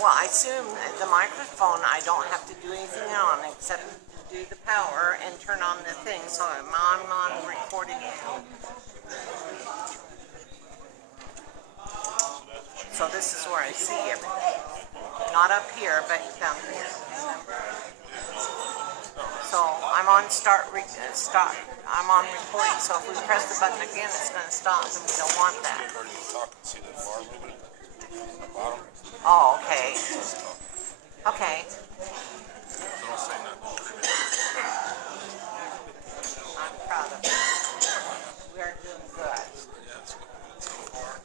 well, I assume the microphone I don't have to do anything on except do the power and turn on the thing, so I'm on recording now. So this is where I see everything. Not up here, but down here. So I'm on stop. I'm on recording, so if we press the button again, it's going to stop, and we don't want that. See that bar moving at the bottom? Oh, okay. Okay. Don't say nothing. I'm proud of you. We are doing good. Yeah, it's good so far.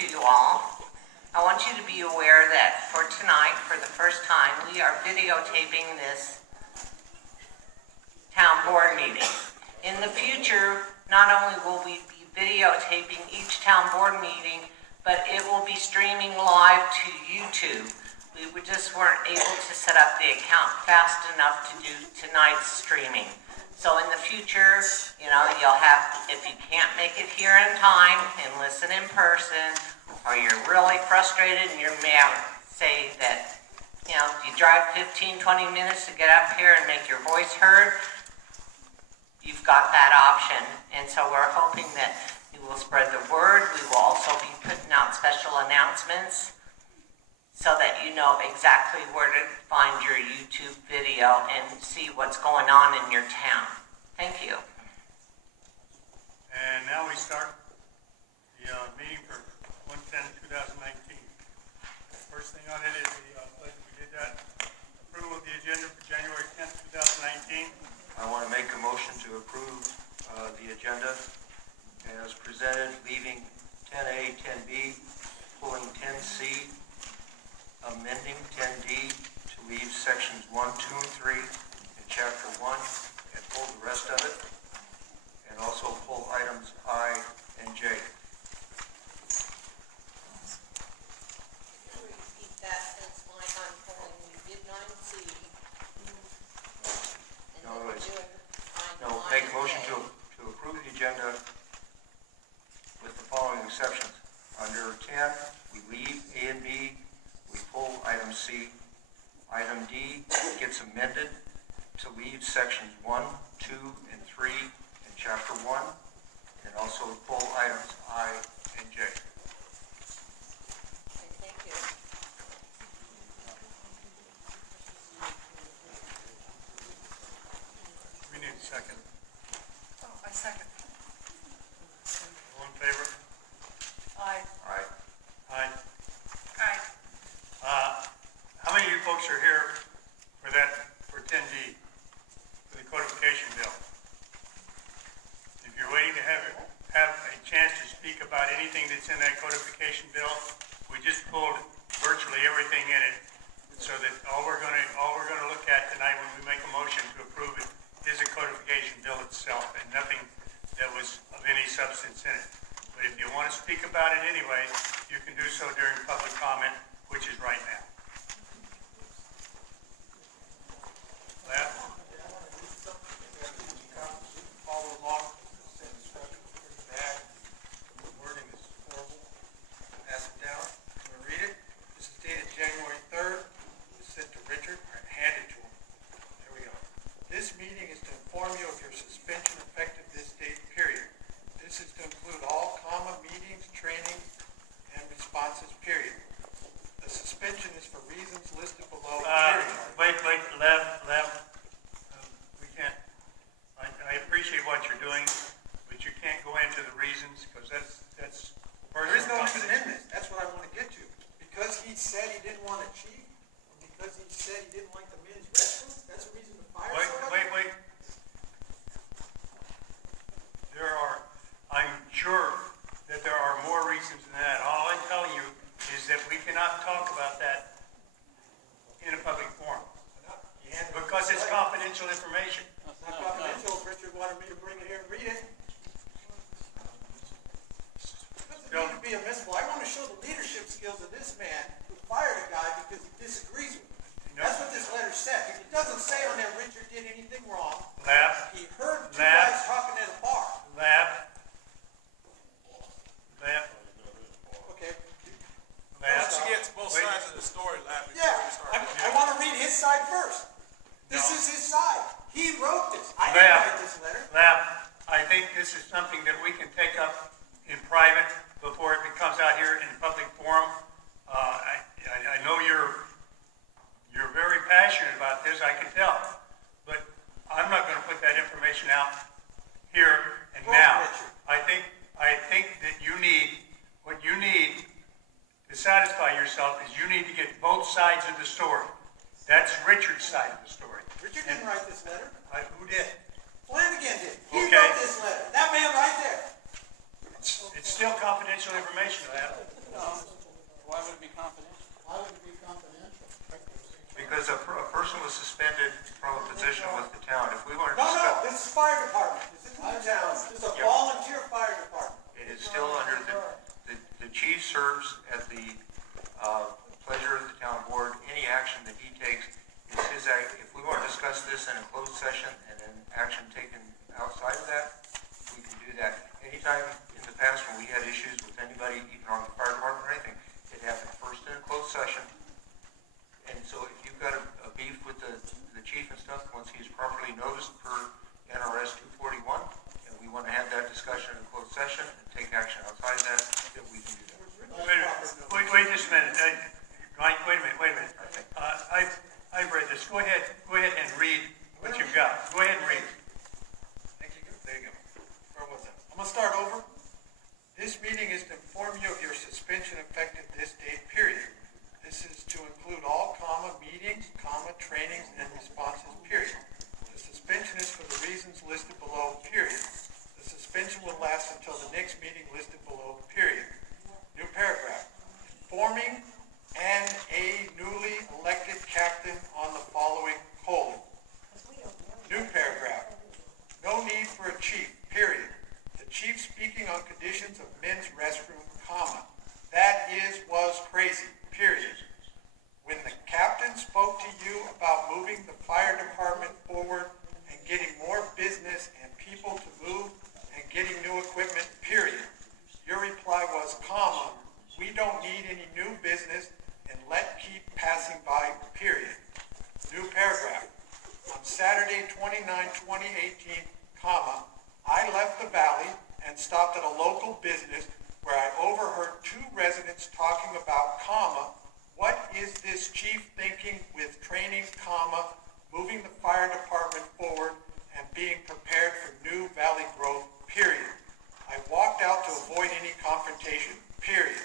to you all. I want you to be aware that for tonight, for the first time, we are videotaping this town board meeting. In the future, not only will we be videotaping each town board meeting, but it will be streaming live to YouTube. We just weren't able to set up the account fast enough to do tonight's streaming. So in the future, you'll have, if you can't make it here in time and listen in person, or you're really frustrated and you may say that, you drive 15, 20 minutes to get up here and make your voice heard, you've got that option. And so we're hoping that you will spread the word. We will also be putting out special announcements so that you know exactly where to find your YouTube video and see what's going on in your town. Thank you. And now we start the meeting for 1/10/2019. First thing on it is the pledge. We did that. Approval of the agenda for January 10th, 2019. I want to make a motion to approve the agenda as presented, leaving 10A, 10B, pulling 10C, amending 10D to leave sections 1, 2, and 3 in chapter 1 and pull the rest of it, and also pull items I and J. Can you repeat that since Mike, I'm pulling, you did 9C. And No, then we're it's- doing No, I make a and motion J. to approve the agenda with the following exceptions. Under 10, we leave A and B, we pull item C. Item D gets amended to leave sections 1, 2, and 3 in chapter 1, and also pull items I and J. Okay, thank you. We need a second. I second. All in favor? Aye. Aye. Aye. Aye. How many of you folks are here for 10D, for the codification bill? If you're waiting to have a chance to speak about anything that's in that codification bill, we just pulled virtually everything in it, so that all we're gonna look at tonight when we make a motion to approve it is a codification bill itself, and nothing that was of any substance in it. But if you want to speak about it anyway, you can do so during public comment, which is right now. Left. Follow along. The wording is horrible. Pass it down. I'm going to read it. This is dated January 3rd. It's sent to Richard. I hand it to him. There we go. This meeting is to inform you of your suspension effective this date period. This is to include all meetings, training, and responses, period. The suspension is for reasons listed below, period. Wait, left. We can't, I appreciate what you're doing, but you can't go into the reasons, because that's There is no personal reason in this, that's what I want to get to. Because he said he didn't want a chief, or because he said he didn't like the men's restroom, that's a reason to fire somebody? Wait. I'm sure that there are more reasons than that. All I'm telling you is that we cannot talk about that in a public forum, because it's confidential information. It's not confidential, if Richard wanted me to bring it here and read it. It doesn't need to be admissible. I want to show the leadership skills of this man who fired a guy because he disagrees with him. That's what this letter said. It doesn't say on there Richard did anything wrong. Laugh, He heard two guys talking at a bar. laugh. Okay. Once you get to both sides of the story, laugh before Yeah, you start. I want to read his side first. This No. is his side. He wrote this. I didn't Laugh. write this letter. I think this is something that we can take up in private before it comes out here in public forum. I know you're very passionate about this, I can tell, but I'm not going to put that information out here and Well, now. Richard. I think that what you need to satisfy yourself is you need to get both sides of the story. That's Richard's side of the story. Richard didn't write this letter. Who did? Flanagan did. He Okay. wrote this letter. That man right there. It's still confidential information, Lab. Why would it be confidential? Why would it be confidential? Because a person was suspended from a position with the town. If we want to No, discuss, this is fire department. This isn't the town. This is a volunteer fire department. it is still under the chief serves at the pleasure of the town board. Any action that he takes is his act. If we want to discuss this in a closed session and then action taken outside of that, we can do that. Anytime in the past when we had issues with anybody, even on the fire department or anything, it happened first in a closed session. And so if you've got a beef with the chief and stuff, once he's properly noticed per NRS 241, and we want to have that discussion in a closed session and take action outside of that, then we can do that. Wait just a minute. Mike, wait a minute. I've read this. Go ahead and read what you've got. Go ahead and read. Thank you. There you go. Where was it? I'm gonna start over. This meeting is to inform you of your suspension effective this date, period. This is to include all meetings, trainings, and responses, period. The suspension is for the reasons listed below, period. The suspension will last until the next meeting listed below, period. New paragraph. Informing a newly elected captain on the following : new paragraph. No need for a chief, period. The chief speaking on conditions of men's restroom, that was crazy, period. When the captain spoke to you about moving the fire department forward and getting more business and people to move and getting new equipment, period, your reply was, we don't need any new business and let keep passing by, period. New paragraph. On Saturday, 29/2018, I left the valley and stopped at a local business where I overheard two residents talking about, what is this chief thinking with training, moving the fire department forward and being prepared for new valley growth, period. I walked out to avoid any confrontation, period.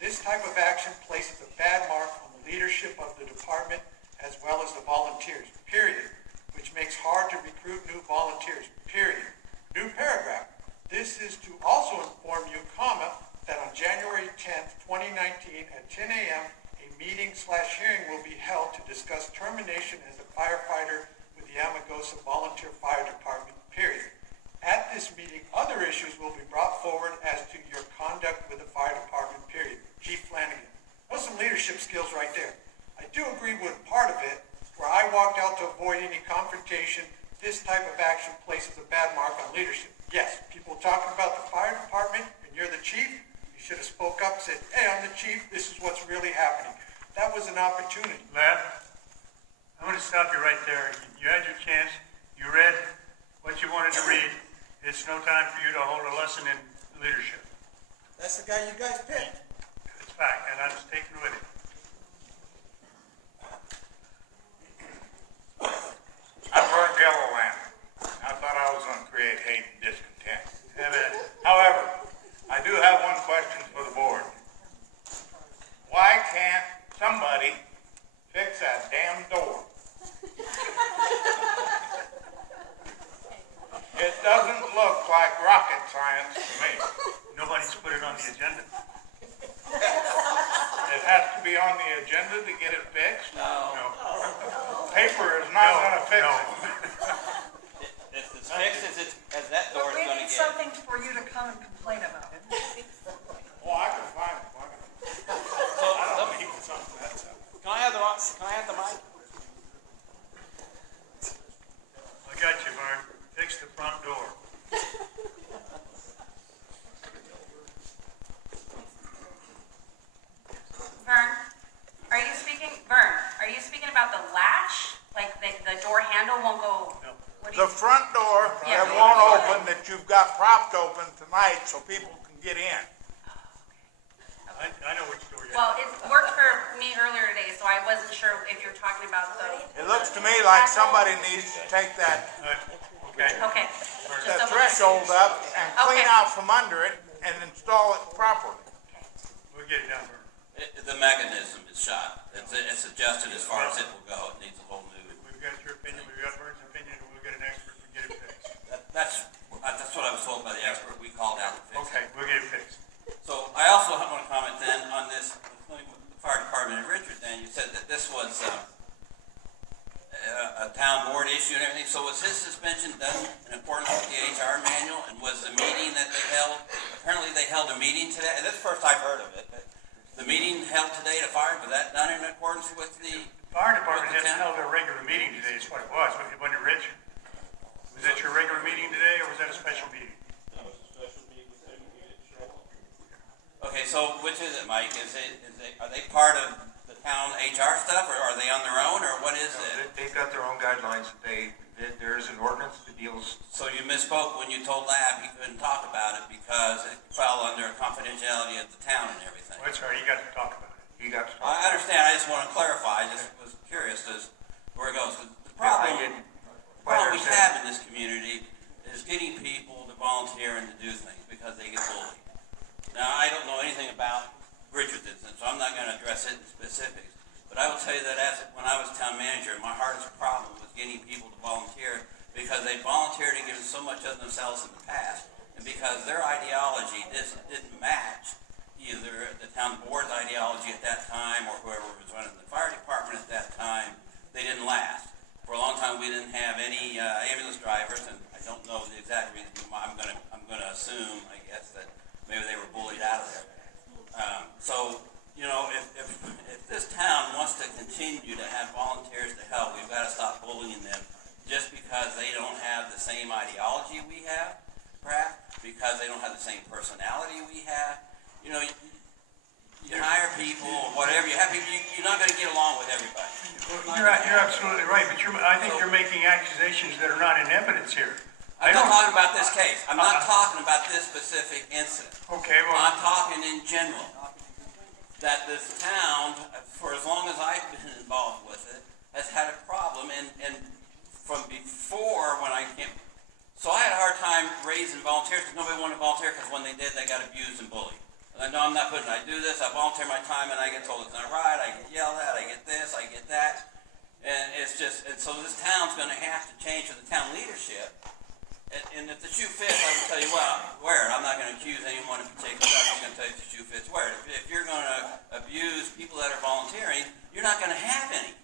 This type of action places a bad mark on the leadership of the department as well as the volunteers, period, which makes hard to recruit new volunteers, period. New paragraph. This is to also inform you, that on January 10th, 2019 at 10 a.m., a meeting/hearing will be held to discuss termination as a firefighter with the Amargosa Volunteer Fire Department, period. At this meeting, other issues will be brought forward as to your conduct with the fire department, period. Chief Flanagan. Those are some leadership skills right there. I do agree with part of it, where I walked out to avoid any confrontation. This type of action places a bad mark on leadership. Yes, people talking about the fire department and you're the chief, you should have spoke up and said, hey, I'm the chief, this is what's really happening. That was an opportunity. Lad, I'm going to stop you right there. You had your chance. You read what you wanted to read. It's no time for you to hold a lesson in leadership. That's the guy you guys picked. It's fact, and I'm just taking with it. I'm Vern Gilliland. I thought I was going to create hate and discontent. Have at it. However, I do have one question for the board. Why can't somebody fix that damn door? It doesn't look like rocket science to me. Nobody's put it on the agenda. It has to be on the agenda to get it fixed. No. Paper is not going to fix No. it. If it's fixed as that door But is we gonna need get. something for you to come and complain about. Oh, I can find it. So, can I have the mic? I got you, Vern. Fix the front door. Vern, are you speaking about the latch? Like the door handle won't go? No. What do you? The front door Yeah. that won't open, that you've got propped open tonight so people can get in. I know which door you're Well, it worked for me earlier today, so I wasn't sure if you're talking about the. It looks to me like somebody needs to take that Okay. Okay. the threshold up and clean Okay. out from under it and install it properly. We'll get it done, Vern. The mechanism is shot. It's adjusted as far as it will go. It needs a whole new. We've got your opinion, we've got Vern's opinion, and we'll get an expert and get it fixed. That's what I was told by the expert we called out to fix it. Okay, we'll get it fixed. So I also want to comment then was a town board issue and everything. So was his suspension done in accordance with the HR manual? And was the meeting that they held, apparently they held a meeting today, and this is the first I've heard of it, but the meeting held today to fire, was that done in accordance with the? Fire department hasn't held their regular meeting today, is what it was, wasn't it, Rich? Was that your regular meeting today, or was that a special meeting? Okay, so which is it, Mike? Are they part of the town HR stuff, or are they on their own, or what is it? They've got their own guidelines. There is an ordinance that deals. So you misspoke when you told Lab he couldn't talk about it because it fell under confidentiality of the town and everything. Well, that's all right, you got to talk about it. He got to talk. I understand, I just want to clarify, I just was curious as where it goes. The problem we have in this community is getting people to volunteer and to do things because they get bullied. Now, I don't know anything about Richardson, so I'm not going to address it in specifics. But I will tell you that when I was town manager, my hardest problem was getting people to volunteer because they volunteered and given so much of themselves in the past. And because their ideology didn't match either the town board's ideology at that time or whoever was running the fire department at that time, they didn't last. For a long time, we didn't have any ambulance drivers, and I don't know the exact reason. I'm gonna assume, I guess, that maybe they were bullied out of there. So, you know, if this town wants to continue to have volunteers to help, we've got to stop bullying them just because they don't have the same ideology we have, perhaps, because they don't have the same personality we have. You know, you hire people, or whatever, you have people, you're not going to get along with everybody. You're absolutely right, but I think you're making accusations that are not in evidence here. I'm not talking about this case. I'm not talking about this specific incident. Okay, well. I'm talking in general. That this town, for as long as I've been involved with it, has had a problem. And from before when I came, so I had a hard time raising volunteers because nobody wanted to volunteer because when they did, they got abused and bullied. And no, I'm not putting, I do this, I volunteer my time, and I get told it's not right, I get yelled at, I get this, I get that. And it's just, and so this town's going to have to change with the town leadership. And if the shoe fits, I will tell you, well, wear it. I'm not going to accuse anyone in particular. I'm just going to tell you if the shoe fits, wear it. If you're going to abuse people that are volunteering, you're not going to have any.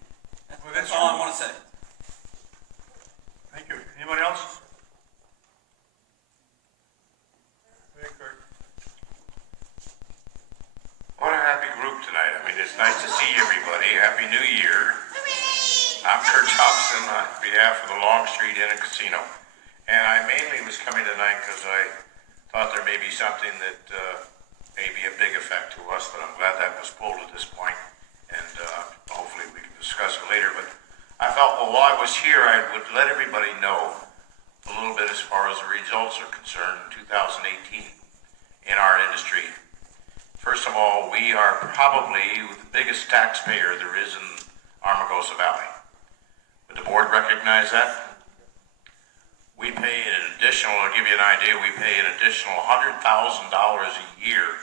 That's all I want to say. Thank you. Anyone else? Very good. What a happy group tonight. I mean, it's nice to see everybody. Happy New Year. I'm Kurt Thompson on behalf of the Longstreet Inn and Casino. And I mainly was coming tonight because I thought there may be something that may be a big effect to us, but I'm glad that was pulled at this point, and hopefully we can discuss it later. But I felt, well, while I was here, I would let everybody know a little bit as far as the results are concerned in 2018 in our industry. First of all, we are probably the biggest taxpayer there is in Armagosa Valley. Would the board recognize that? We pay an additional, I'll give you an idea, we pay an additional $100,000 a year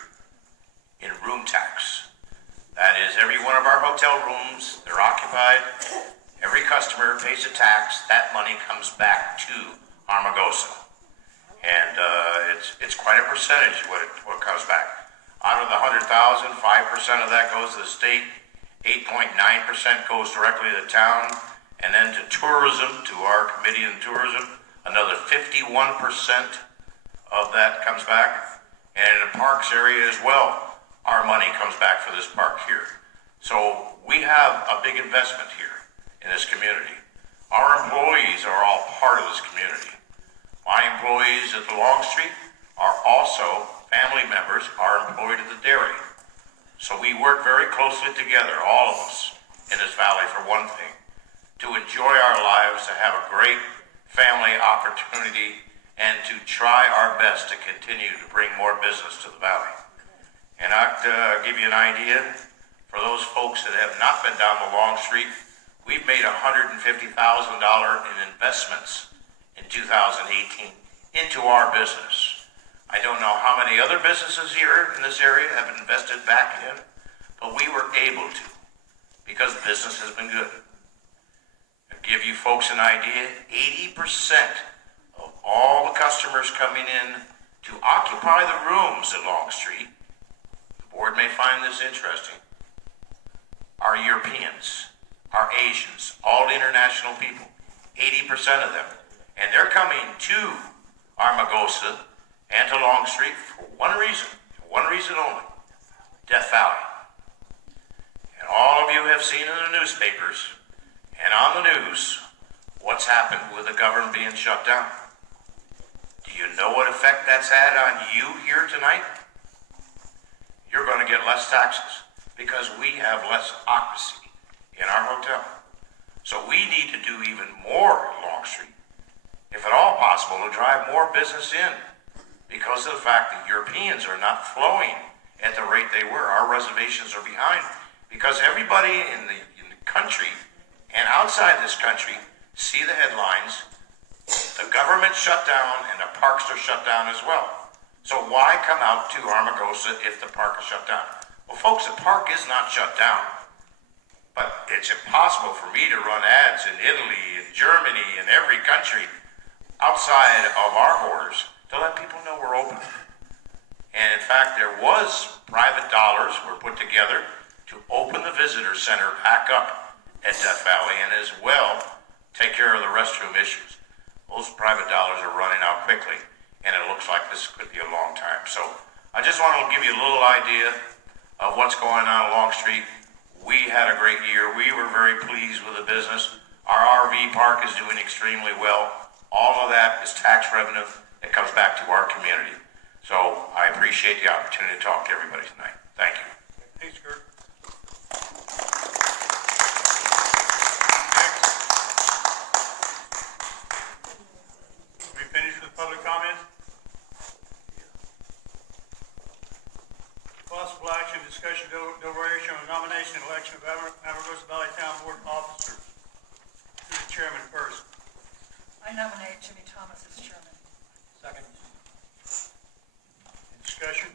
in room tax. That is, every one of our hotel rooms, they're occupied, every customer pays a tax, that money comes back to Armagosa. And it's quite a percentage what comes back. Out of the 100,000, 5% of that goes to the state, 8.9% goes directly to the town, and then to tourism, to our committee in tourism. Another 51% of that comes back, and in the parks area as well, our money comes back for this park here. So we have a big investment here in this community. Our employees are all part of this community. My employees at the Longstreet are also family members, are employed at the dairy. So we work very closely together, all of us in this valley, for one thing, to enjoy our lives, to have a great family opportunity, and to try our best to continue to bring more business to the valley. And I'll give you an idea, for those folks that have not been down the Longstreet, we've made $150,000 in investments in 2018 into our business. I don't know how many other businesses here in this area have invested back in, but we were able to, because business has been good. Give you folks an idea, 80% of all the customers coming in to occupy the rooms at Longstreet, the board may find this interesting, are Europeans. all international people, 80% of them. And they're coming to Armagosa and to Longstreet for one reason only, Death Valley. And all of you have seen in the newspapers and on the news what's happened with the government being shut down. Do you know what effect that's had on you here tonight? You're going to get less taxes because we have less occupancy in our hotel. So we need to do even more at Longstreet, if at all possible, to drive more business in because of the fact that Europeans are not flowing at the rate they were. Our reservations are behind because everybody in the country and outside this country see the headlines. The government shut down and the parks are shut down as well. So why come out to Armagosa if the park is shut down? Well, folks, the park is not shut down. But it's impossible for me to run ads in Italy and Germany and every country outside of our borders to let people know we're open. And in fact, there was private dollars were put together to open the visitor center back up at Death Valley and as well take care of the restroom issues. Those private dollars are running out quickly, and it looks like this could be a long time. So I just want to give you a little idea of what's going on at Longstreet. We had a great year. We were very pleased with the business. Our RV park is doing extremely well. All of that is tax revenue that comes back to our community. So I appreciate the opportunity to talk to everybody tonight. Thank you. Thanks, Kurt. Next. We finished with public comments? Possible action, discussion, deliberation on nomination and election of Amargosa Valley Town Board officers. To the chairman first. I nominate Jimmy Thomas as chairman. Second. Discussion?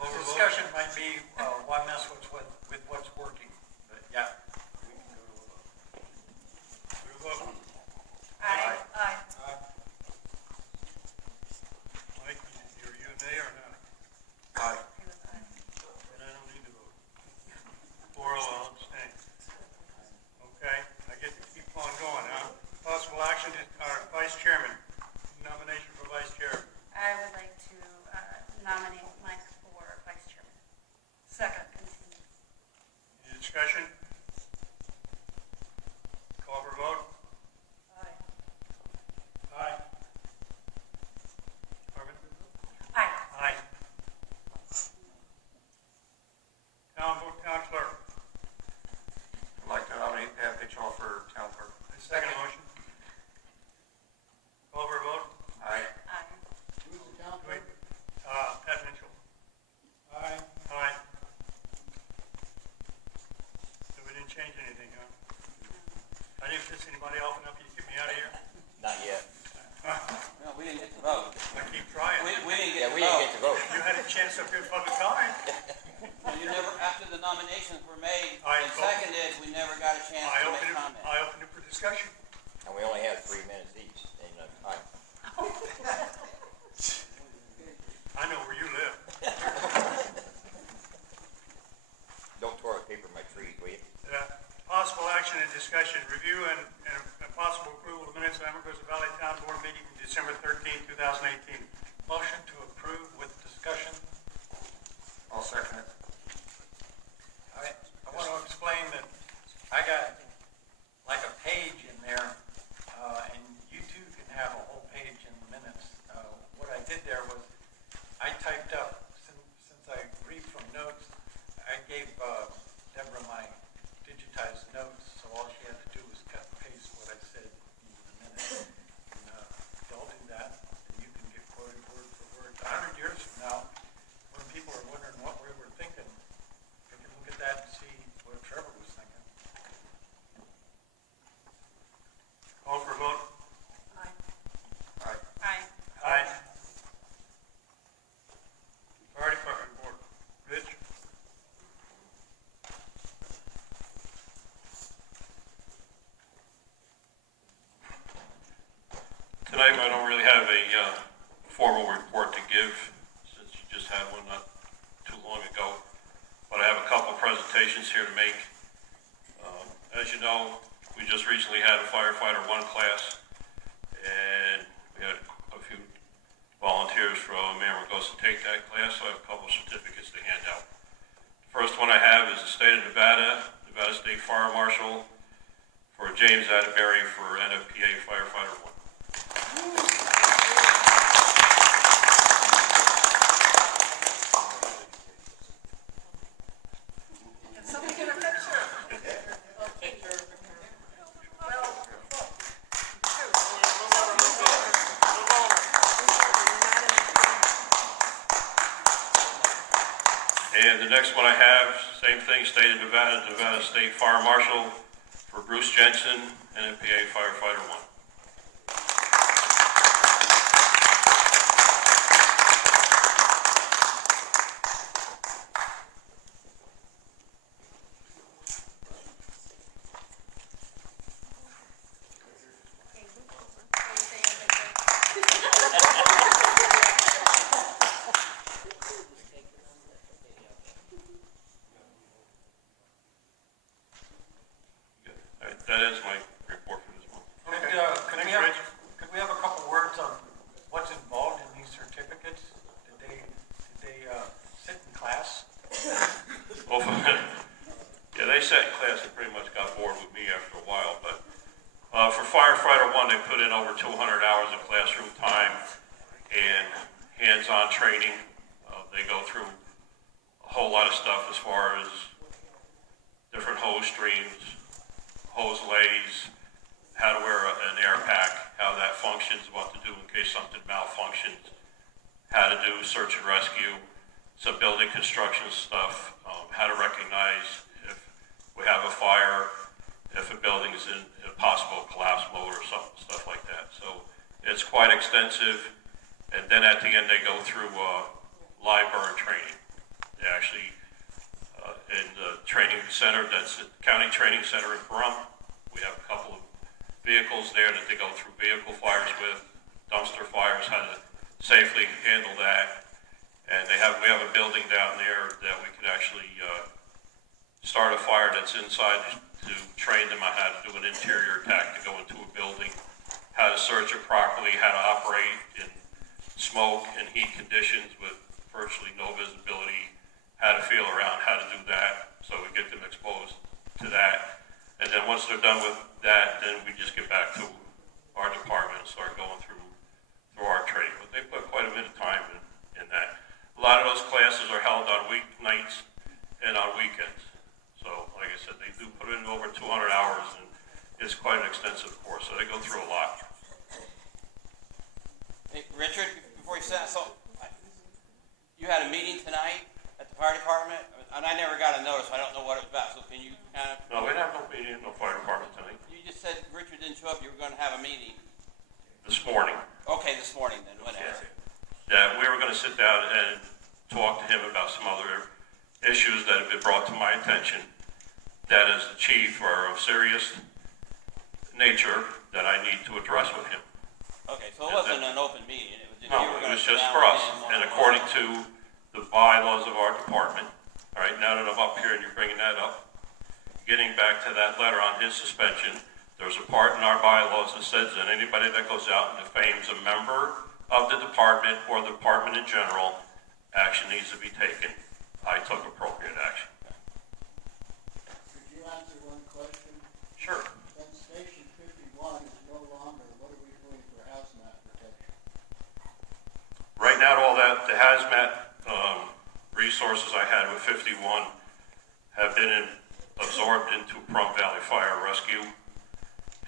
The discussion might be, why mess with what's working, but yeah. We vote. Aye. Aye. Mike, are you a nay or not? Aye. And I don't need to vote. 4-0, I'll abstain. Okay, I get to keep on going, huh? Possible action, vice chairman, nomination for vice chair. I would like to nominate Mike for vice chairman. Second. Any discussion? Call for vote? Aye. Aye. Harmon? Aye. Aye. Town clerk. I'd like to nominate Pat Mitchell for town clerk. Second motion. Call for vote? Aye. Aye. Wait, Pat Mitchell. Aye. Aye. So we didn't change anything, huh? I didn't piss anybody off enough, you to get me out of here? Not yet. No, we didn't get to vote. I keep trying. We didn't Yeah, get we to didn't vote. get to vote. You had a chance up here public comment. Well, you never, after the nominations were made I and vote. seconded, we never got a chance I to opened make it, comment. I opened it for discussion. And we only have 3 minutes each in time. I know where you live. Don't tore the paper in my trees, will you? Possible action and discussion, review and possible approval of minutes of Amargosa Valley Town Board meeting from December 13, 2018. Motion to approve with discussion. I'll second it. I want to explain that I got like a page in there, and you too can have a whole page in the minutes. What I did there was, I typed up, since I read from notes, I gave Deborah my digitized notes, so all she had to do was cut and paste what I said into the minutes. And y'all do that, and you can get quoted word for word presentations here to make. As you know, we just recently had a firefighter one class, and we had a few volunteers from Amargosa take that class, so I have a couple of certificates to hand out. The first one I have is the state of Nevada, Nevada State Fire Marshal for James Atterbury for NFPA Firefighter 1. Can somebody get a picture? And the next one I have, same thing, state of Nevada, Nevada State Fire Marshal for Bruce Jensen, NFPA Firefighter 1. All right, that is my report for this month. Could we have a couple words on what's involved in these certificates? Did they sit in class? Well, yeah, they sat in class and pretty much got bored with me after a while, but for firefighter one, they put in over 200 hours of classroom time and hands-on training. They go through a whole lot of stuff as far as different hose streams, hose lays, how to wear an air pack, how that functions, what to do in case something malfunctions, how to do search and rescue, some building construction stuff, how to recognize if we have a fire, if a building is in a possible collapse mode or stuff like that. So it's quite extensive. And then at the end, they go through live burn training. They actually, in the training center, that's the County Training Center in Pahrump, we have a couple of vehicles there that they go through vehicle fires with, dumpster fires, how to safely handle that. And we have a building down there that we could actually start a fire that's inside to train them on how to do an interior attack to go into a building, how to search it properly, how to operate in smoke and heat conditions with virtually no visibility, how to feel around, how to do that, so we get them exposed to that. And then once they're done with that, then we just get back to our department and start going through our training. But they put quite a bit of time in that. A lot of those classes are held on weeknights and on weekends. So, like I said, they do put in over 200 hours, and it's quite an extensive course, so they go through a lot. Hey, Richard, before you sat, so you had a meeting tonight at the fire department, and I never got a notice, so I don't know what it was about, so can you kind of? No, we have no meeting, no fire department tonight. You just said Richard didn't show up, you were gonna have a meeting. This morning. Okay, this morning then, whatever. Yeah, we were gonna sit down and talk to him about some other issues that have been brought to my attention that as the chief are of serious nature that I need to address with him. Okay, so it wasn't an open meeting, it was just, No, you were it gonna was sit just down for with us, him and one-on-one. according to the bylaws of our department, all right, now that I'm up here and you're bringing that up, getting back to that letter on his suspension, there's a part in our bylaws that says that anybody that goes out and defames a member of the department or the department in general, action needs to be taken. I took appropriate action. Could you answer one question? Sure. Since Station 51 is no longer, what are we doing for hazmat protection? Right now, all that, the hazmat resources I had with 51 have been absorbed into Pahrump Valley Fire Rescue.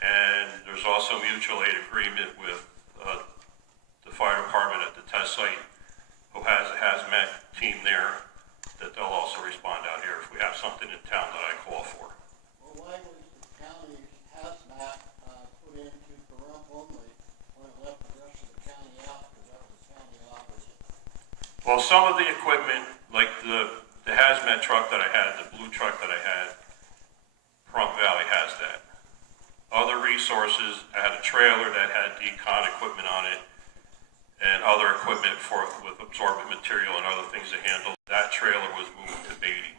And there's also mutual aid agreement with the fire department at the test site, who has a hazmat team there, that they'll also respond out here if we have something in town that I call for. Well, why was the county's hazmat put into Pahrump only when it left the rest of the county out, because that was county operated? Well, some of the equipment, like the hazmat truck that I had, the blue truck that I had, Pahrump Valley has that. Other resources, I had a trailer that had decon equipment on it and other equipment with absorbent material and other things to handle. That trailer was moved to Beatty.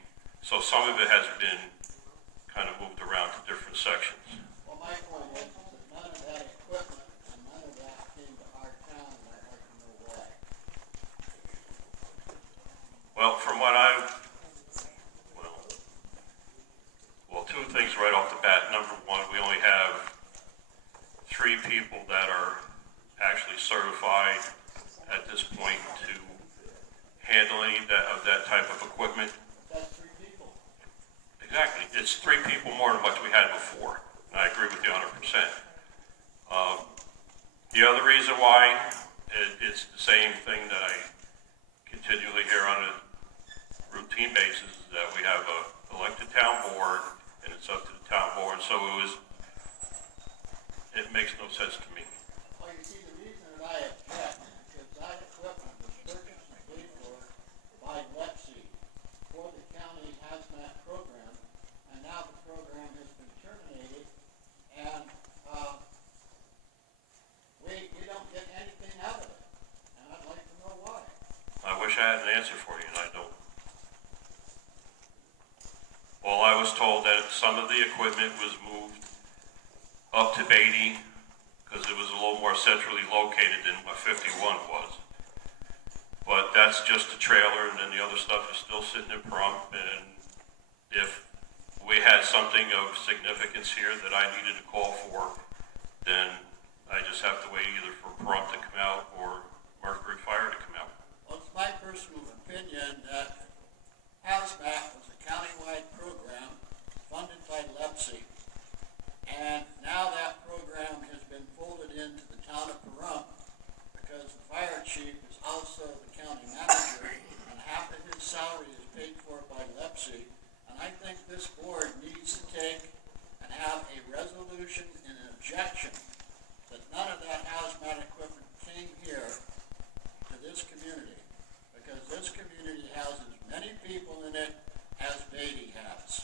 So some of it has been kind of moved around to different sections. Well, my point is that none of that equipment and none of that came to our town, and I'd like to know why. Well, from what well, two things right off the bat. Number one, we only have 3 people that are actually certified at this point to handle any of that type of equipment. That's 3 people. Exactly. It's 3 people more than what we had before. And I agree with you 100%. The other reason why, it's the same thing that I continually hear on a routine basis, is that we have a elected town board, and it's up to the town board. So it makes no sense to me. Well, you see, the reason that I object is that equipment was purchased and paid for by Lexi for the county hazmat program, and now the program has been terminated, and, we don't get anything out of it, and I'd like to know why. I wish I had an answer for you, and I don't. All I was told that some of the equipment was moved up to Beatty because it was a little more centrally located than what 51 was. But that's just a trailer, and then the other stuff is still sitting in Pahrump. And if we had something of significance here that I needed to call for, then I just have to wait either for Pahrump to come out or Mercury Fire to come out. Well, it's my personal opinion that hazmat was a countywide program funded by Lepsy, and now that program has been folded into the town of Pahrump because the fire chief is also the county manager, and half of his salary is paid for by Lepsy. And I think this board needs to take and have a resolution and an objection that none of that hazmat equipment came here to this community, because this community has as many people in it as Beatty has.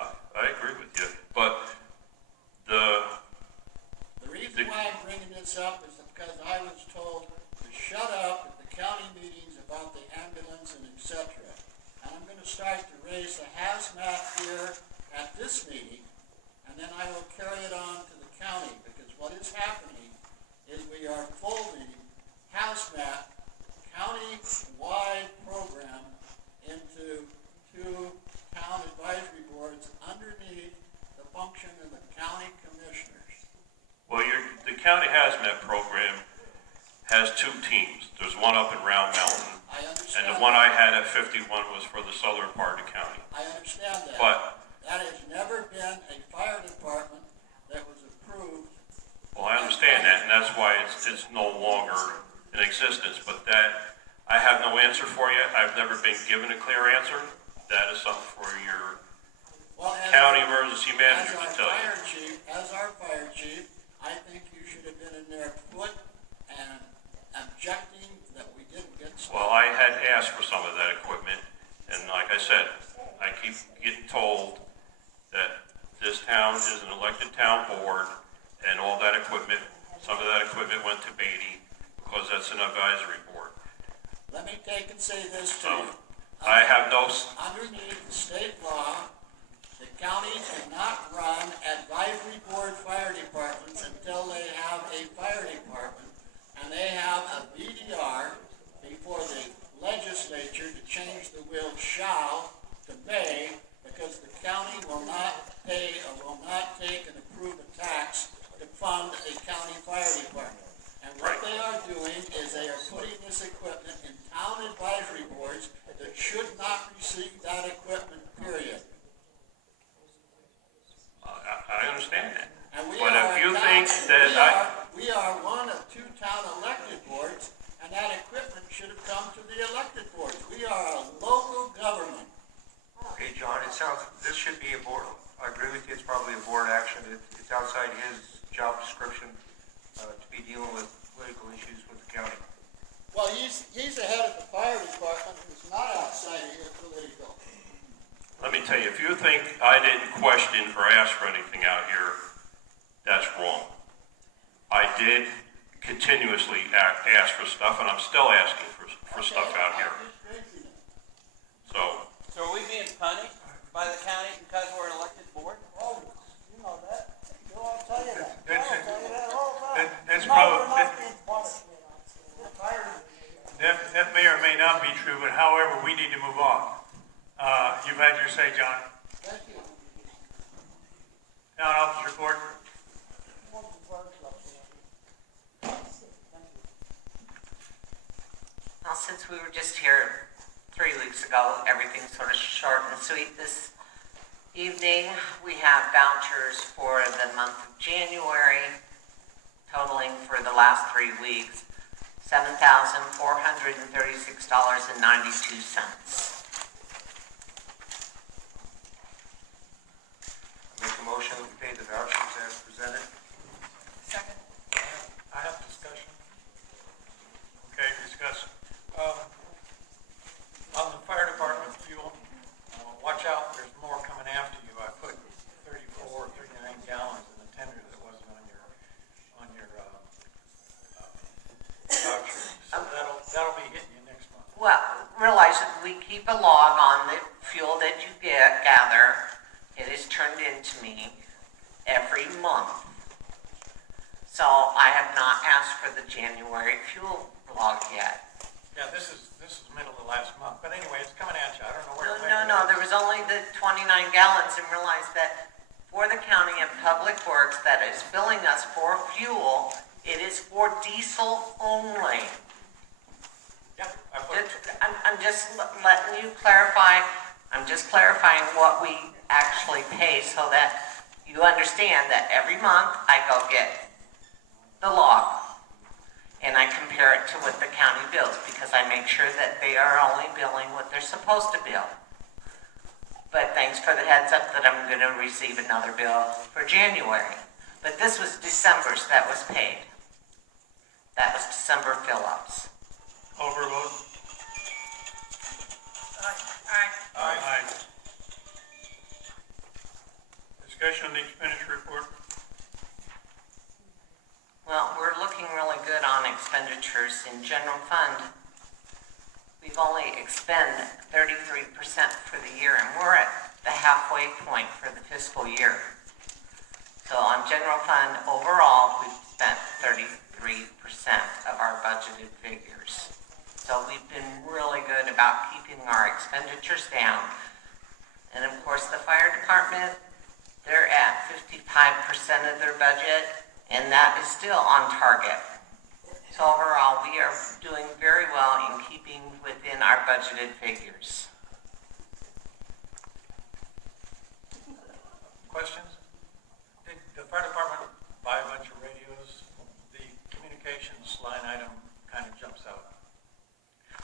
I agree with you, but the reason why I'm bringing this up is because I was told to shut up at the county meetings about the ambulance and et cetera. And I'm going to start to raise the hazmat here at this meeting, and then I will carry it on to the county, because what is happening is we are folding hazmat county-wide program into 2 town advisory boards underneath the function of the county commissioners. Well, the county hazmat program has 2 teams. There's one up in Round Mountain, I understand. and the one I had at 51 was for the southern part of the county. I understand that. But, that has never been a fire department that was approved. well, I understand that, and that's why it's no longer in existence. But that, I have no answer for you. I've never been given a clear answer. That is something for your county emergency manager to tell you. As our fire chief, I think you should have been in there foot and objecting that we didn't get stuff. Well, I had asked for some of that equipment, and like I said, I keep getting told that this town is an elected town board, and all that equipment, some of that equipment went to Beatty because that's an advisory board. Let me take and say this to So, you. I have no, Underneath the state law, the county cannot run advisory board fire departments until they have a fire department, and they have a BDR before the legislature to change the will shall to may, because the county will not pay or will not take and approve a tax to fund a county fire department. And what they are doing is they are putting this equipment in town advisory boards that should not receive that equipment, period. I understand that. And we But are if you a think town- that we are one of 2 town elected boards, and that equipment should have come to the elected boards. We are a local government. Okay, John, it sounds, this should be a board, I agree with you, it's probably a board action. It's outside his job description to be dealing with political issues with the county. Well, he's the head of the fire department, and it's not outside of his political. Let me tell you, if you think I didn't question or ask for anything out here, that's wrong. I did continuously ask for stuff, and I'm still asking for stuff out here. So, So are we being punished? to move on. You've had your say, John. Thank you. Town office report. Well, since we were just here 3 weeks ago, everything's sort of short and sweet. This evening, we have vouchers for the month of January, totaling for the last 3 weeks, $7,436.92. Make a motion that we pay the vouchers as presented. Second. I have discussion. Okay, discuss. On the fire department fuel, watch out, there's more coming after you. I put 34, 39 gallons in the tender that wasn't on your voucher. So that'll be hitting you next month. Well, realize that we keep a log on the fuel that you gather. It is turned into me every month. So I have not asked for the January fuel log yet. Yeah, this is middle of last month, but anyway, it's coming at you. I don't know where. No, there was only the 29 gallons, and realize that for the county and public works that is billing us for fuel, it is for diesel only. Yeah, I put it. I'm just letting you clarify, I'm just clarifying what we actually pay so that you understand that every month I go get the log and I compare it to what the county bills because I make sure that they are only billing what they're supposed to bill. But thanks for the heads up that I'm going to receive another bill for January. But this was December's that was paid. That was December fill-ups. Overvote. Aye. Aye. Discussion on the expenditure report. Well, we're looking really good on expenditures in general fund. We've only expended 33% for the year, and we're at the halfway point for the fiscal year. So on general fund, overall, we've spent 33% of our budgeted figures. So we've been really good about keeping our expenditures down. And of course, the fire department, they're at 55% of their budget, and that is still on target. So overall, we are doing very well in keeping within our budgeted figures. Questions? Did the fire department buy a bunch of radios? The communications line item kind of jumps out.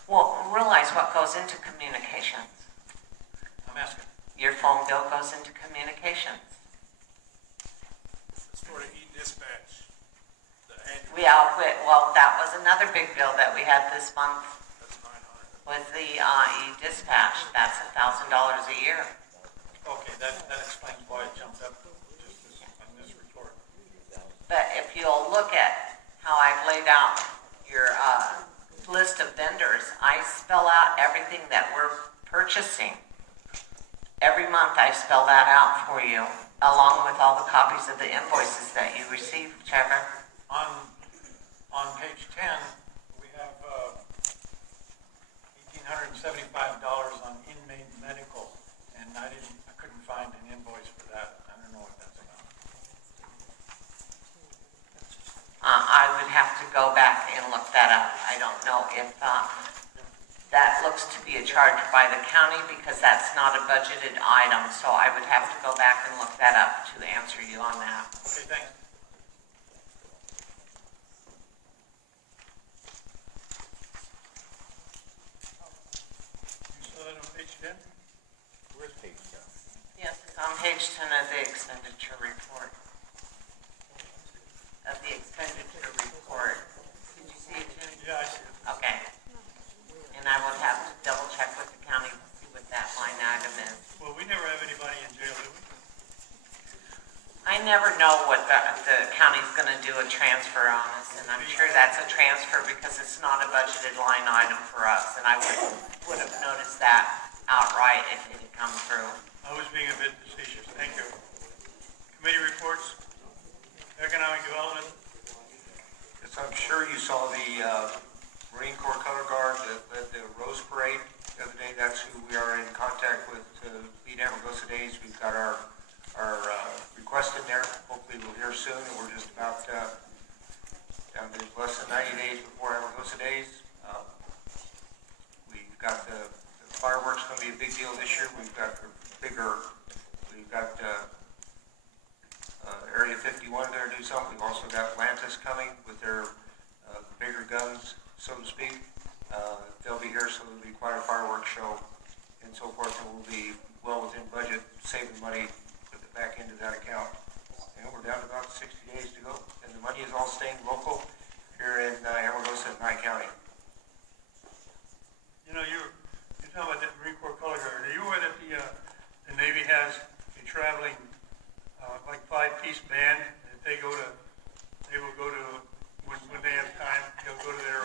Well, realize what goes into communications. I'm asking. Your phone bill goes into communications. It's for the e-dispatch. The annual, Well, that was another big bill that we had this month that's 900. with the e-dispatch. That's $1,000 a year. Okay, that explains why it jumped up just on this report. But if you'll look at how I've laid out your list of vendors, I spell out everything that we're purchasing. Every month I spell that out for you, along with all the copies of the invoices that you receive, Trevor. On page 10, we have $1,875 on inmate medical, and I couldn't find an invoice for that. I don't know what that's about. I would have to go back and look that up. I don't know if that looks to be a charge by the county because that's not a budgeted item, so I would have to go back and look that up to answer you on that. Okay, thanks. You saw that on page 10? Where's page 10? Yes, it's on page 10 of the expenditure report. Of the expenditure report. Did you see it, Jim? Yeah, I see it. Okay. And I would have to double check with the county to see what that line item is. Well, we never have anybody in jail, do we? I never know what the county's gonna do a transfer on us, and I'm sure that's a transfer because it's not a budgeted line item for us, and I would have noticed that outright if it had come through. I was being a bit facetious, thank you. Committee reports, economic development. Yes, I'm sure you saw the Marine Corps Color Guard that led the Rose Parade the other day. That's who we are in contact with to lead Amargosa Days. We've got our request in there. Hopefully we'll hear soon, and we're just about down to less than 90 days before Amargosa Days. We've got the fireworks going to be a big deal this year. We've got Area 51 there to do something. We've also got Atlantis coming with their bigger guns, so to speak. They'll be here, so it'll be quite a fireworks show and so forth, and we'll be well within budget, saving money, put it back into that account. And we're down to about 60 days to go, and the money is all staying local here in Amargosa and Nye County. You know, you're talking about that Marine Corps color guard. Are you aware that the Navy has a traveling, like 5-piece band that they will go to, when they have time, they'll go to their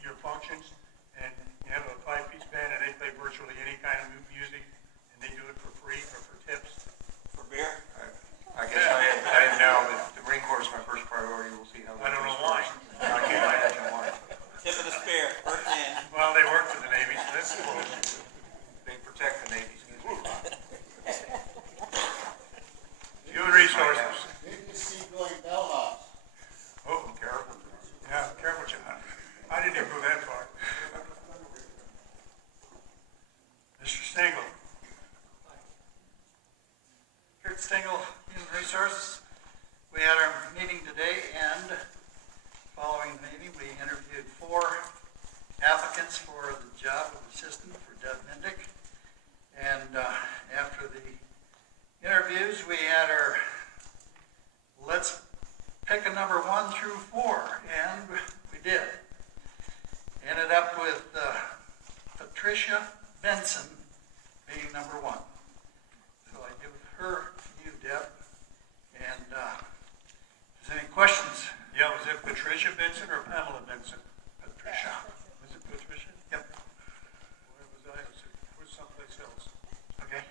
your functions, and you have a 5-piece band and they play virtually any kind of music, and they do it for free or for tips. For beer? I guess I have now, but the Marine Corps is my first priority. We'll see how that I don't goes know why. first. I can't imagine why. Tip of the spear, first in. Well, they work for the Navy, so that's cool. They protect the Navy. Human resources. Maybe seagoing bellhops. Oh, careful. Yeah, careful, John. I didn't even go that far. Mr. Stengel. Kurt Stengel, Human Resources. We had our meeting today, and following the meeting, we interviewed 4 applicants for the job of assistant for Deb Mindick. And after the interviews, we had our let's pick a number 1 through 4, and we did. Ended up with Patricia Benson being number 1. So I give her to you, Deb. And if there's any questions? Yeah, was it Patricia Benson or Pamela Benson? Patricia. Was it Patricia? Yep. Where was I? Was someplace else? Okay.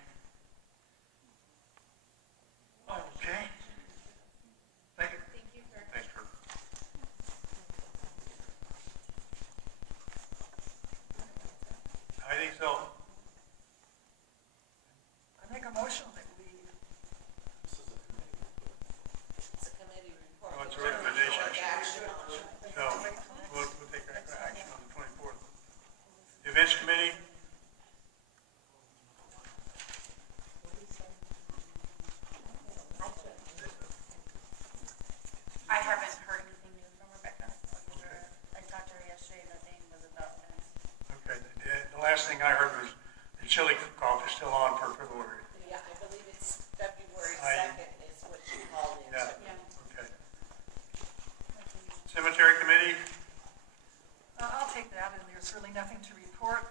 Okay. Thank you. Thank you, sir. Thanks, Kurt. I think so. I make a motion that we. It's a committee report. Oh, it's a recommendation. Action. So, we'll take action on the 24th. The Events Committee, I haven't heard anything new from Rebecca. I talked to her yesterday, and the thing was about minutes. okay, the last thing I heard was the chili cook-off is still on for February. Yeah, I believe it's February I- 2nd is what she called in. Yeah. Yeah. Okay. Cemetery Committee, I'll take that, and there's really nothing to report.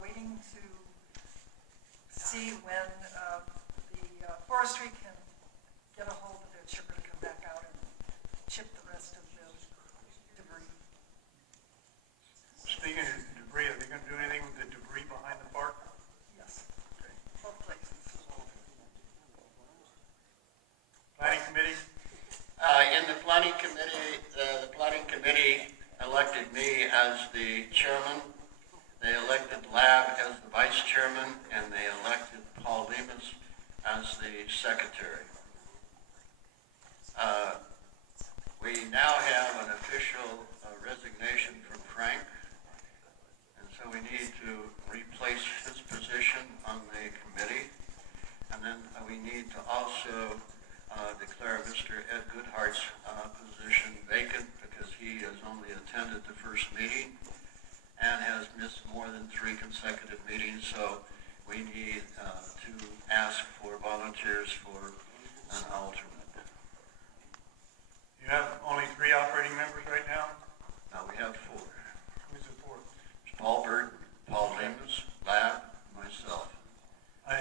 Waiting to see when the forestry can get a hold of their chipper to come back out and chip the rest of the debris. speaking of debris, are they gonna do anything with the debris behind the park? Yes, Okay. both places. Planning Committee, In the planning committee elected me as the chairman. They elected Lab as the vice chairman, and they elected Paul Lemus as the secretary. We now have an official resignation from Frank, and so we need to replace his position on the committee. And then we need to also declare Mr. Ed Goodhart's position vacant because he has only attended the first meeting and has missed more than 3 consecutive meetings. So we need to ask for volunteers for an alternate. you have only 3 operating members right now? Now we have 4. Who's the 4th? Paul Bird, Paul Lemus, Lab, myself.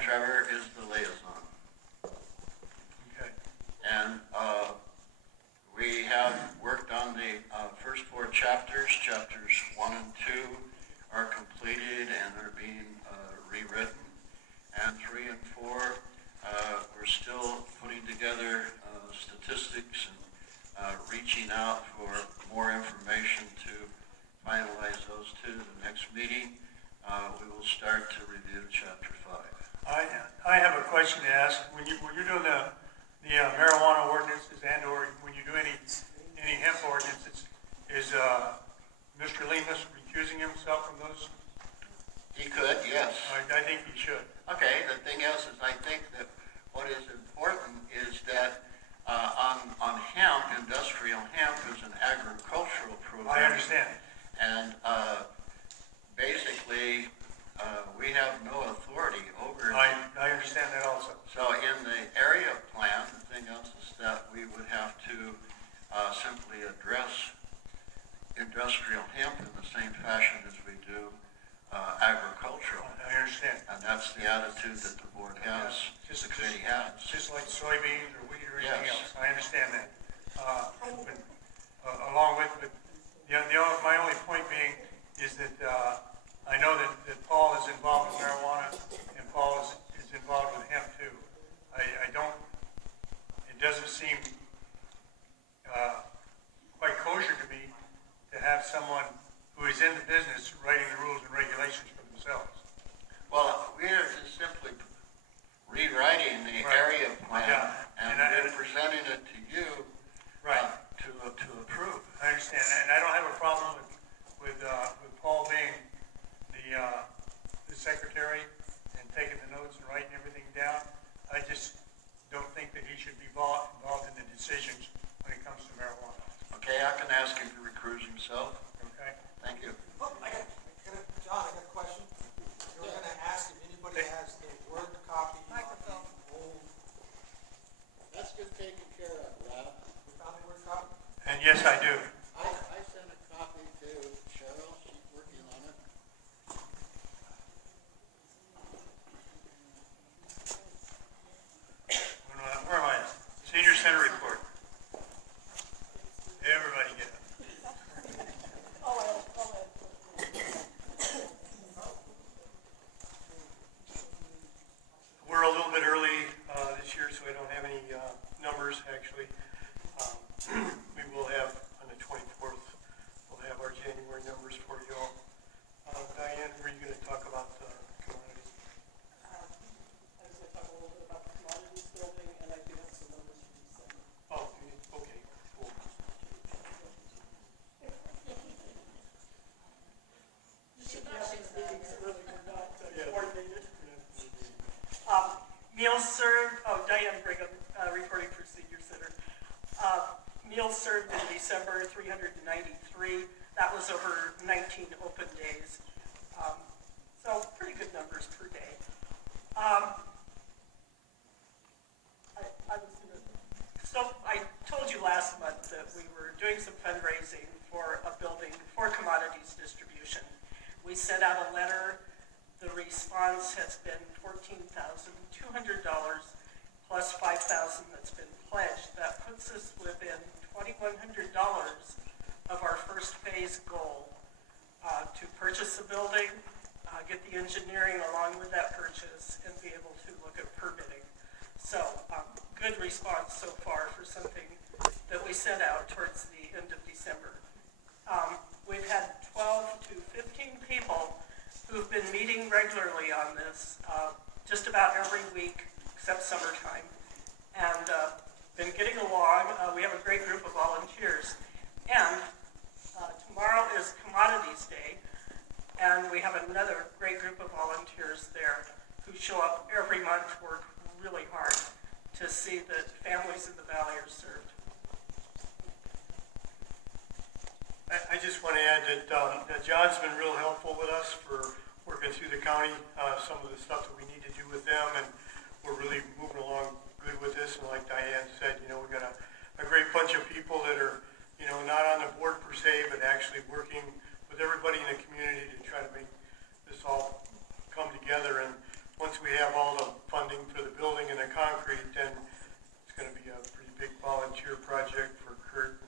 Trevor is the liaison. Okay. And we have worked on the first 4 chapters. Chapters 1 and 2 are completed and are being rewritten. And 3 and 4, we're still putting together statistics and reaching out for more information to finalize those 2. we will start to review chapter 5. I have a question to ask. When you're doing the marijuana ordinances and or when you do any hemp ordinances, is Mr. Lemus recusing himself from those? He could, yes. I think he should. Okay, the thing is I think that what is important is that on hemp, industrial hemp is an agricultural program. I understand. And basically, we have no authority over it. I understand that also. So in the area plan, the thing else is that we would have to simply address industrial hemp in the same fashion as we do agricultural. I understand. And that's the attitude that the board has, the committee has. Just like soybeans or wheat or anything Yes. else. I understand that. Along with, but my only point being is that I know that Paul is involved with marijuana and Paul is involved with hemp too. It doesn't seem quite kosher to me to have someone who is in the business writing the rules and regulations for themselves. Well, we are just simply rewriting the area plan and then presenting it to you to approve. I understand, and I don't have a problem with Paul being the secretary and taking the notes and writing everything down. I just don't think that he should be involved in the decisions when it comes to marijuana. Okay, I can ask him to recuse himself. Okay? Thank you. John, I got a question. You're gonna ask if anybody has a Word copy of the old. That's been taken care of, Rob. You found a Word copy? And yes, I do. I sent a copy to Cheryl, she's working on it. Where am I at? Senior Center report. Everybody get it. We're a little bit early this year, so I don't have any numbers, actually. We will have, on the 24th, we'll have our January numbers for you all. Diane, were you going to talk about the commodities? I was going to talk a little bit about the commodities building, and I do have some numbers for December. Oh, okay, cool. These meetings really were not coordinated. Meals served, Diane Brigham, reporting for Senior Center. Meals served in December, 393. That was over 19 open days. So pretty good numbers per day. I told you last month that we were doing some fundraising for a building for commodities distribution. We sent out a letter. The response has been $14,200 plus $5,000 that's been pledged. That puts us within $2,100 of our first phase goal to purchase a building, get the engineering along with that purchase, and be able to look at permitting. So good response so far for something that we sent out towards the end of December. We've had 12 to 15 people who've been meeting regularly on this, just about every week except summertime, and been getting along. We have a great group of volunteers, and tomorrow is Commodities Day, and we have another great group of volunteers there who show up every month, work really hard to see that families in the valley are served. I just want to add that John's been real helpful with us for working through the county, some of the stuff that we need to do with them, and we're really moving along good with this. And like Diane said, we've got a great bunch of people that are, not on the board per se, but actually working with everybody in the community to try to make this all come together. And once we have all the funding for the building and the concrete, then it's going to be a pretty big volunteer project for Kurt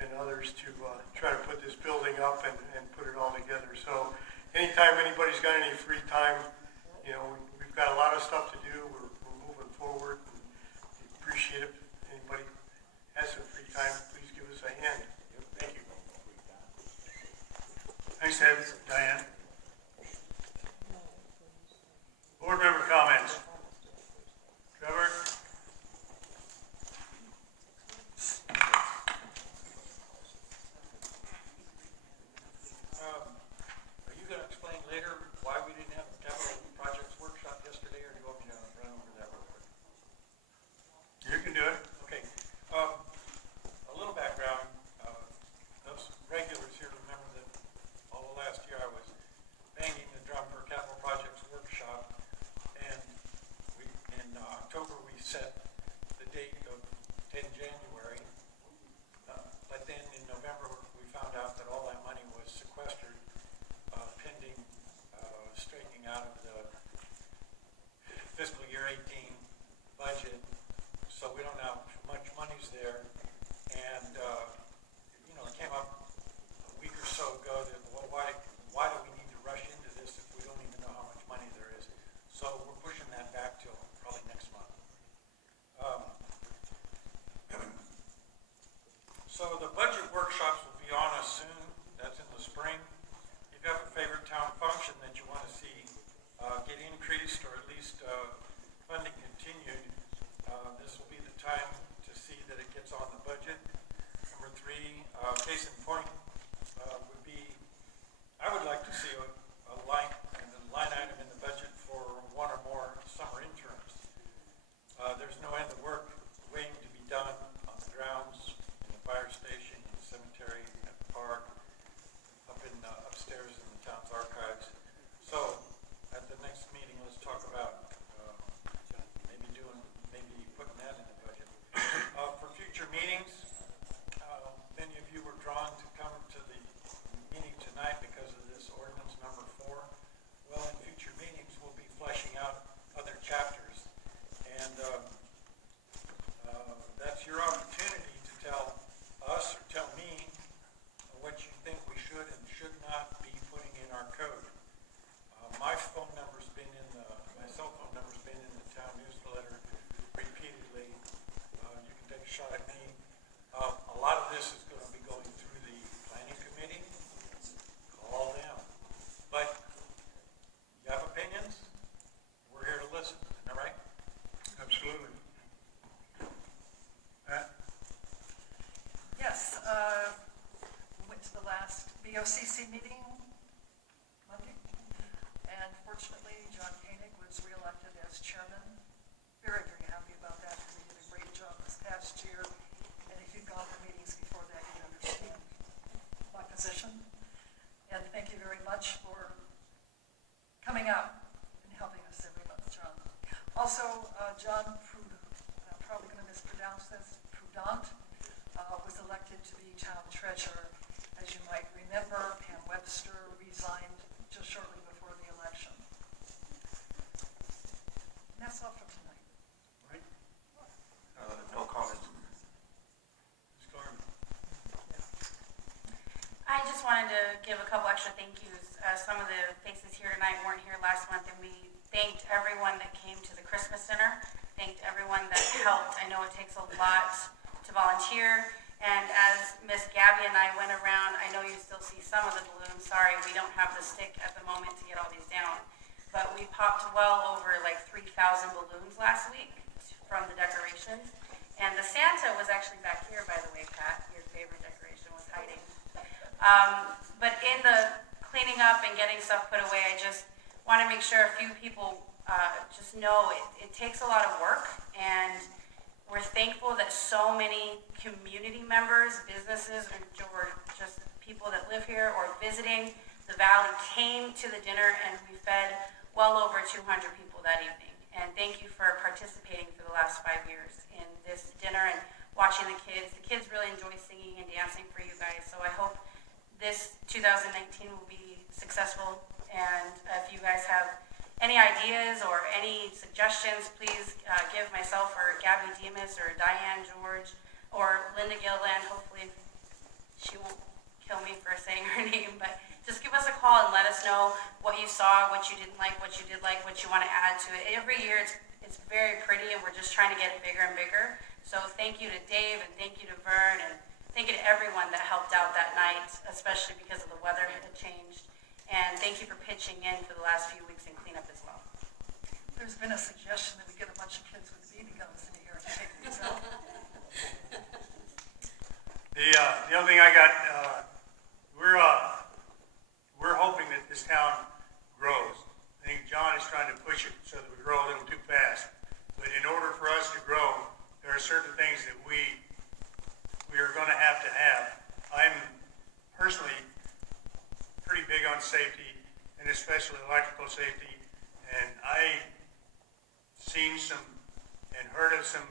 and others to try to put this building up and put it all together. So anytime anybody's got any free time, we've got a lot of stuff to do. We're moving forward. And we appreciate it. If anybody has some free time, please give us a hand. Thank you. Thanks, Ed. Diane. get increased or at least funding continued, this will be the time to see that it gets on the budget. Number three, case in point would be, I would like to see a line item in the budget for one or more summer interns. There's no end of work waiting to be done on the grounds, in the fire station, in the cemetery, at the park, up in upstairs in the town's archives. So at the next meeting, let's talk about maybe putting that in the budget. For future meetings, many of you were drawn to come to the meeting tonight because of this ordinance number 4. Well, in future meetings, we'll be fleshing out other chapters, and that's your opportunity to tell us or tell me what you think we should and should not be putting in our code. My phone number's been my cell phone number's been in the town newsletter repeatedly. You can take a shot at me. A lot of this is going to be going through the planning committee. Call them. But you have opinions? We're here to listen. Am I right? Absolutely. Pat? Yes, we went to the last BOCC meeting Monday, and fortunately, John Koenig was reelected as chairman. Very, very happy about that, because he did a great job this past year, and if you've gone to meetings before that, you understand my position. And thank you very much for coming out and helping us every month, John. Also, John I'm probably going to mispronounce this, Prudent, was elected to be town treasurer. As you might remember, Pam Webster resigned just shortly before the election. And that's all for tonight. Right? No comments. Ms. Carmen? I just wanted to give a couple extra thank yous. Some of the faces here tonight weren't here last month, and we thanked everyone that came to the Christmas dinner, thanked everyone that helped. I know it takes a lot to volunteer, and as Miss Gabby and I went around, I know you still see some of the balloons. Sorry, we don't have the stick at the moment to get all these down, but we popped well over like 3,000 balloons last week from the decorations, and the Santa was actually back here, by the way, Pat. Your favorite decoration was hiding. But in the cleaning up and getting stuff put away, I just want to make sure a few people just know it takes a lot of work, and we're thankful that so many community members, businesses, or just people that live here or visiting the valley came to the dinner, and we fed well over 200 people that evening. And thank you for participating for the last 5 years in this dinner and watching the kids. The kids really enjoy singing and dancing for you guys, so I hope this 2019 will be successful. And if you guys have any ideas or any suggestions, please give myself or Gabby Demas or Diane George or Linda Gilland. Hopefully she won't kill me for saying her name, but just give us a call and let us know what you saw, what you didn't like, what you did like, what you want to add to it. Every year it's very pretty, and we're just trying to get it bigger and bigger. So thank you to Dave, and thank you to Vern, and thank you to everyone that helped out that night, especially because of the weather had changed. And thank you for pitching in for the last few weeks in cleanup as well. There's been a suggestion that we get a bunch of kids with BB guns in here to take these out. The other thing I got, we're hoping that this town grows. I think John is trying to push it so that we grow a little too fast. But in order for us to grow, there are certain things that we are going to have. I'm personally pretty big on safety, and especially electrical safety. And I seen some and heard of some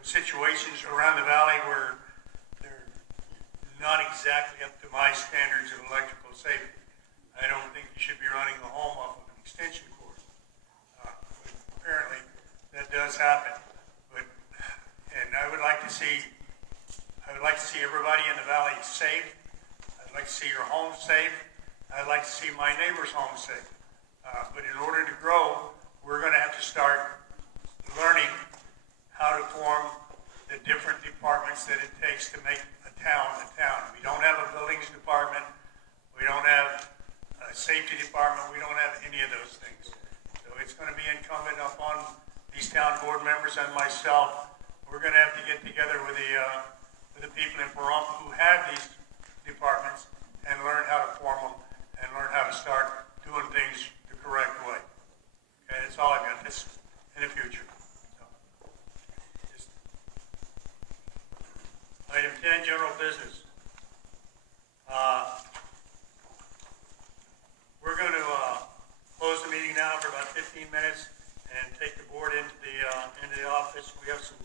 situations around the valley where they're not exactly up to my standards of electrical safety. I don't think you should be running a home off of an extension cord. Apparently, that does happen. And I would like to see everybody in the valley safe. I'd like to see your home safe. I'd like to see my neighbor's home safe. But in order to grow, we're going to have to start learning how to form the different departments that it takes to make a town a town. We don't have a buildings department. We don't have safety department, we don't have any of those things. So it's gonna be incumbent upon these town board members and myself. We're gonna have to get together with the people in Pahrump who have these departments and learn how to form them and learn how to start doing things the correct way. Okay, that's all I've got, this in the future. So, just- Item 10, general business. We're going to close the meeting now for about 15 minutes and take the board into the office. We have some